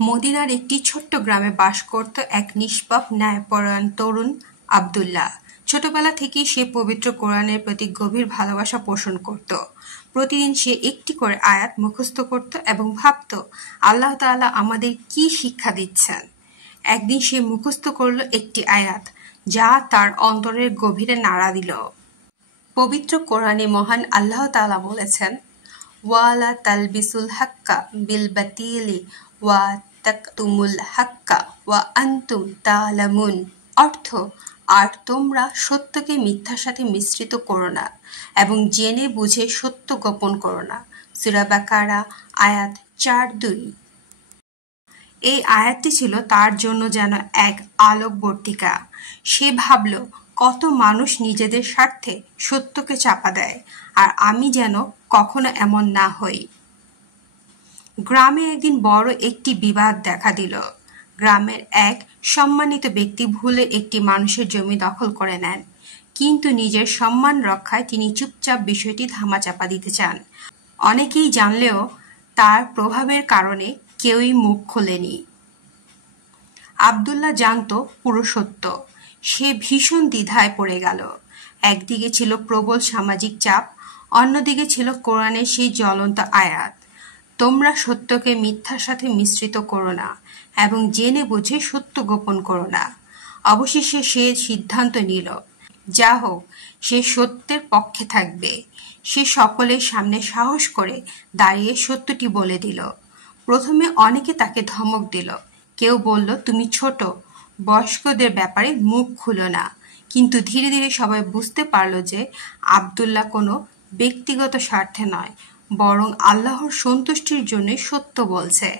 মদিনার একটি ছোট্ট গ্রামে বাস করত এক নিষ্পাপ ন্যায়পরায়ণ তরুণ আবদুল্লাহ। ছোটবেলা থেকেই সে পবিত্র কোরআনের প্রতি গভীর ভালোবাসা পোষণ করত। প্রতিদিন সে একটি করে আয়াত মুখস্থ করত এবং ভাবত, আল্লাহ তাআলা আমাদের কি শিক্ষা দিচ্ছেন। একদিন সে মুখস্থ করল একটি আয়াত, যা তার অন্তরের গভীরে নাড়া দিল। পবিত্র কোরআনে মহান আল্লাহ তাআলা বলেছেন, ওয়ালা তালবিসুল হাক্কা বিল বাতিলি ওয়া তাকতুমুল হাক্কা ওয়া আনতুম তা'লামুন। অর্থ, আর তোমরা সত্যকে মিথ্যার সাথে মিশ্রিত করো না এবং জেনে বুঝে সত্য গোপন করো না। সূরা বাকারা আয়াত ৪-২। এই আয়াতটি ছিল তার জন্য যেন এক আলোকবর্তিকা। সে ভাবল, কত মানুষ নিজেদের স্বার্থে সত্যকে চাপা দেয়, আর আমি যেন কখনো এমন না হই। গ্রামে একদিন বড় একটি বিবাদ দেখা দিল। গ্রামের এক সম্মানিত ব্যক্তি ভুলে একটি মানুষের জমি দখল করে নেন, কিন্তু নিজের সম্মান রক্ষায় তিনি চুপচাপ বিষয়টি ধামাচাপা দিতে চান। অনেকেই জানলেও তার প্রভাবের কারণে কেউই মুখ খোলেনি। আবদুল্লাহ জানত পুরো সত্য। সে ভীষণ দ্বিধায় পড়ে গেল। একদিকে ছিল প্রবল সামাজিক চাপ, অন্যদিকে ছিল কোরআনের সেই জ্বলন্ত আয়াত, তোমরা সত্যকে মিথ্যার সাথে মিশ্রিত করো না এবং জেনে বুঝে সত্য গোপন করো না। অবশেষে সে সিদ্ধান্ত নিল, যা হোক সে সত্যের পক্ষে থাকবে। সে সকলের সামনে সাহস করে দাঁড়িয়ে সত্যটি বলে দিল। প্রথমে অনেকে তাকে ধমক দিল। কেউ বলল, তুমি ছোট, বয়স্কদের ব্যাপারে মুখ খুলো না। কিন্তু ধীরে ধীরে সবাই বুঝতে পারল যে আবদুল্লাহ কোনো ব্যক্তিগত স্বার্থে নয়, বরং আল্লাহর সন্তুষ্টির জন্য সত্য বলছে।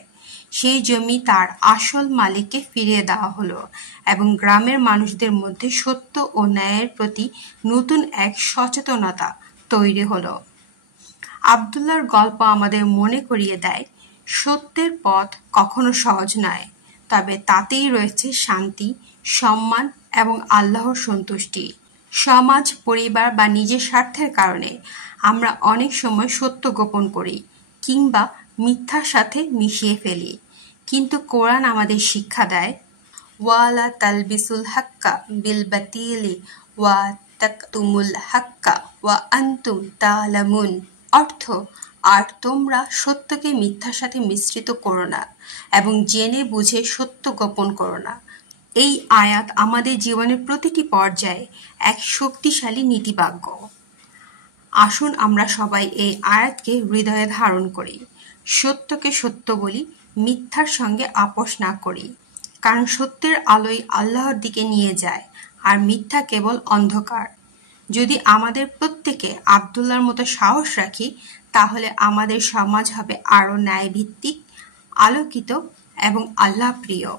সেই জমি তার আসল মালিককে ফিরিয়ে দেওয়া হলো এবং গ্রামের মানুষদের মধ্যে সত্য ও ন্যায়ের প্রতি নতুন এক সচেতনতা তৈরি হলো। আবদুল্লাহর গল্প আমাদের মনে করিয়ে দেয়, সত্যের পথ কখনো সহজ নয়, তবে তাতেই রয়েছে শান্তি, সম্মান এবং আল্লাহর সন্তুষ্টি। সমাজ, পরিবার বা নিজের স্বার্থের কারণে আমরা অনেক সময় সত্য গোপন করি কিংবা মিথ্যার সাথে মিশিয়ে ফেলি, কিন্তু কোরআন আমাদের শিক্ষা দেয়, ওয়ালা তালবিসুল হাক্কা বিল বাতিলি ওয়া তাকতুমুল হাক্কা ওয়া আনতুম তা'লামুন। অর্থ, আর তোমরা সত্যকে মিথ্যার সাথে মিশ্রিত করো না এবং জেনে বুঝে সত্য গোপন করো না। এই আয়াত আমাদের জীবনের প্রতিটি পর্যায়ে এক শক্তিশালী নীতিবাক্য। আসুন আমরা সবাই এই আয়াতকে হৃদয়ে ধারণ করি, সত্যকে সত্য বলি, মিথ্যার সঙ্গে আপোষ না করি, কারণ সত্যের আলোই আল্লাহর দিকে নিয়ে যায় আর মিথ্যা কেবল অন্ধকার। যদি আমাদের প্রত্যেকে আবদুল্লাহর মতো সাহস রাখি, তাহলে আমাদের সমাজ হবে আরো ন্যায়ভিত্তিক, আলোকিত এবং আল্লাহ প্রিয়।